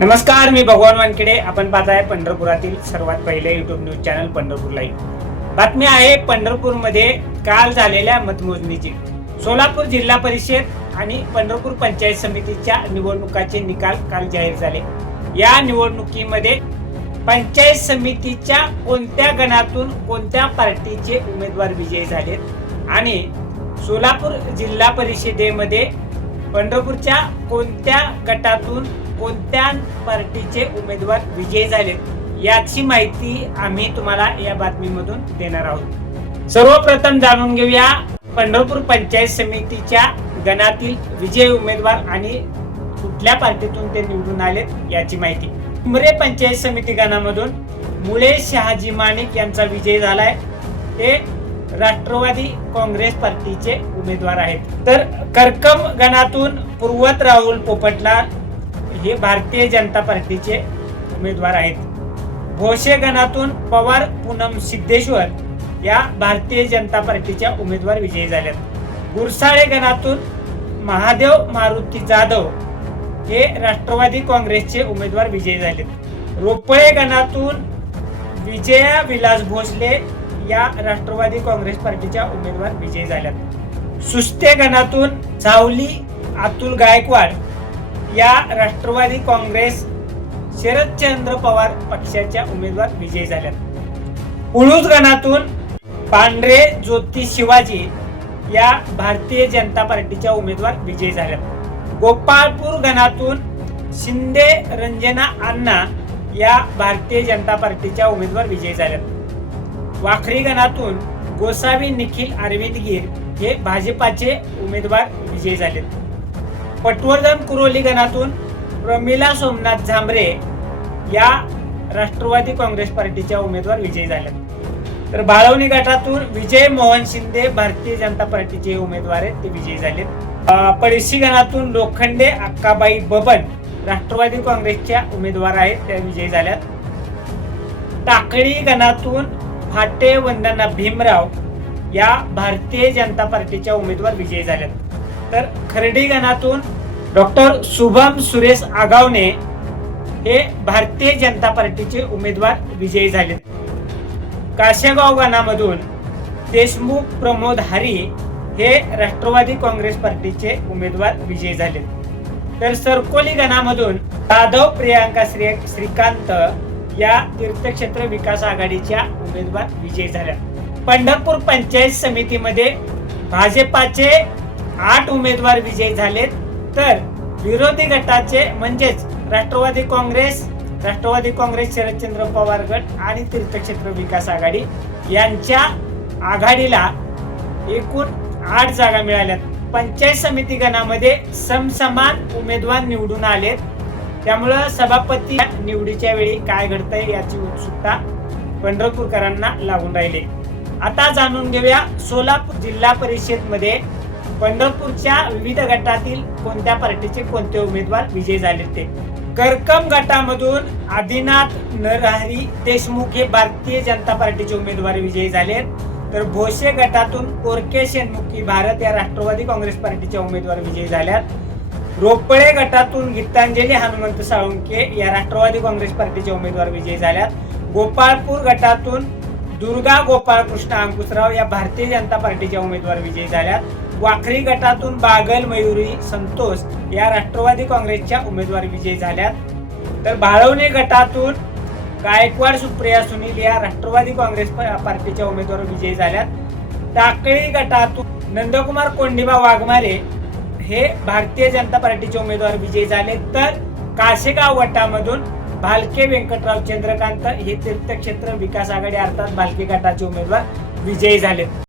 नमस्कार, मी भगवान वानखेडे. आपण पाहताय पंढरपुरातील सर्वात पहिले YouTube news channel Pandharpur live. बातमी आहे पंढरपूरमध्ये काल झालेल्या मतमोजणीची. सोलापूर जिल्हा परिषद आणि पंढरपूर पंचायत समितीच्या निवडणुकाचे निकाल काल जाहीर झाले. या निवडणुकीमध्ये पंचायत समितीच्या कोणत्या गणातून कोणत्या पार्टीचे उमेदवार विजयी झालेत आणि सोलापूर जिल्हा परिषदेमध्ये पंढरपूरच्या कोणत्या गटातून कोणत्या पार्टीचे उमेदवार विजयी झालेत याची माहिती आम्ही तुम्हाला या बातमीमधून देणार आहोत. सर्वप्रथम जाणून घेऊया पंढरपूर पंचायत समितीच्या गणातील विजयी उमेदवार आणि कुठल्या पार्टीतून ते निवडून आलेत याची माहिती. उमरे पंचायत समिती गणामधून मुळे शहाजी माणिक यांचा विजय झालाय. ते राष्ट्रवादी काँग्रेस पार्टीचे उमेदवार आहेत. तर करकम गणातून पूर्वत राहुल पोपटलाल हे भारतीय जनता पार्टीचे उमेदवार आहेत. भोसे गणातून पवार पूनम सिद्धेश्वर या भारतीय जनता पार्टीच्या उमेदवार विजयी झाल्यात. गुरसाळे गणातून महादेव मारुती जाधव हे राष्ट्रवादी काँग्रेसचे उमेदवार विजयी झालेत. रोपळे गणातून विजया विलास भोसले या राष्ट्रवादी काँग्रेस पार्टीच्या उमेदवार विजयी झाल्यात. सुस्ते गणातून सावली अतुल गायकवाड या राष्ट्रवादी काँग्रेस शरदचंद्र पवार पक्षाच्या उमेदवार विजयी झाल्यात. उळूज गणातून पांढरे ज्योती शिवाजी या भारतीय जनता पार्टीच्या उमेदवार विजयी झाल्यात. गोपाळपूर गणातून शिंदे रंजना अण्णा या भारतीय जनता पार्टीच्या उमेदवार विजयी झाल्यात. वाखरी गणातून गोसावी निखिल अरविंद गिर हे भाजपाचे उमेदवार विजयी झालेत. पटवर्धन कुरोली गणातून प्रमिला सोमनाथ झांबरे या राष्ट्रवादी काँग्रेस पार्टीच्या उमेदवार विजयी झालेत. तर बाळवणी गटातून विजय मोहन शिंदे भारतीय जनता पार्टीचे उमेदवार आहेत, ते विजयी झालेत. पळशी गणातून लोखंडे अक्काबाई बबन राष्ट्रवादी काँग्रेसच्या उमेदवार आहेत, त्या विजयी झाल्यात. टाकळी गणातून फाटे वंदना भीमराव या भारतीय जनता पार्टीच्या उमेदवार विजयी झाल्यात. तर खर्डी गणातून डॉक्टर शुभम सुरेश आगावणे हे भारतीय जनता पार्टीचे उमेदवार विजयी झालेत. काशेगाव गणामधून देशमुख प्रमोद हरी हे राष्ट्रवादी काँग्रेस पार्टीचे उमेदवार विजयी झालेत. तर सरकोली गणामधून जाधव प्रियांका श्रीकांत या तीर्थक्षेत्र विकास आघाडीच्या उमेदवार विजयी झाल्या. पंढरपूर पंचायत समितीमध्ये भाजपाचे 8 उमेदवार विजयी झालेत. तर विरोधी गटाचे म्हणजेच राष्ट्रवादी काँग्रेस शरदचंद्र पवार गट आणि तीर्थक्षेत्र विकास आघाडी यांच्या आघाडीला एकूण 8 जागा मिळाल्यात. पंचायत समिती गणामध्ये समसमान उमेदवार निवडून आलेत. त्यामुळं सभापती निवडीच्या वेळी काय घडतंय याची उत्सुकता पंढरपूरकरांना लागून राहिली. आता जाणून घेऊया सोलापूर जिल्हा परिषद मध्ये पंढरपूरच्या विविध गटातील कोणत्या पार्टीचे कोणते उमेदवार विजयी झाले. ते करकम गटामधून आदिनाथ नरहरी देशमुख हे भारतीय जनता पार्टीचे उमेदवार विजयी झाले. तर भोसे गटातून कोरके शेणमुखी भारत या राष्ट्रवादी काँग्रेस पार्टीच्या उमेदवार विजयी झाल्यात. रोपळे गटातून गीतांजली हनुमंत साळुंके या राष्ट्रवादी काँग्रेस पार्टीच्या उमेदवार विजयी झाल्यात. गोपाळपूर गटातून दुर्गा गोपाळकृष्ण अंकुशराव या भारतीय जनता पार्टीच्या उमेदवार विजयी झाल्यात. वाखरी गटातून बागल मयुरी संतोष या राष्ट्रवादी काँग्रेसच्या उमेदवार विजयी झाल्यात. तर बाळवणे गटातून गायकवाड सुप्रिया सुनील या राष्ट्रवादी काँग्रेस पार्टीच्या उमेदवार विजयी झाल्यात. टाकळी गटातून नंदकुमार कोंडिबा वाघमारे हे भारतीय जनता पार्टीचे उमेदवार विजयी झाले. तर काशेगाव गटामधून भालके व्यंकटराव चंद्रकांत हे तीर्थक्षेत्र विकास आघाडी अर्थात भालके गटाचे उमेदवार विजयी झाले.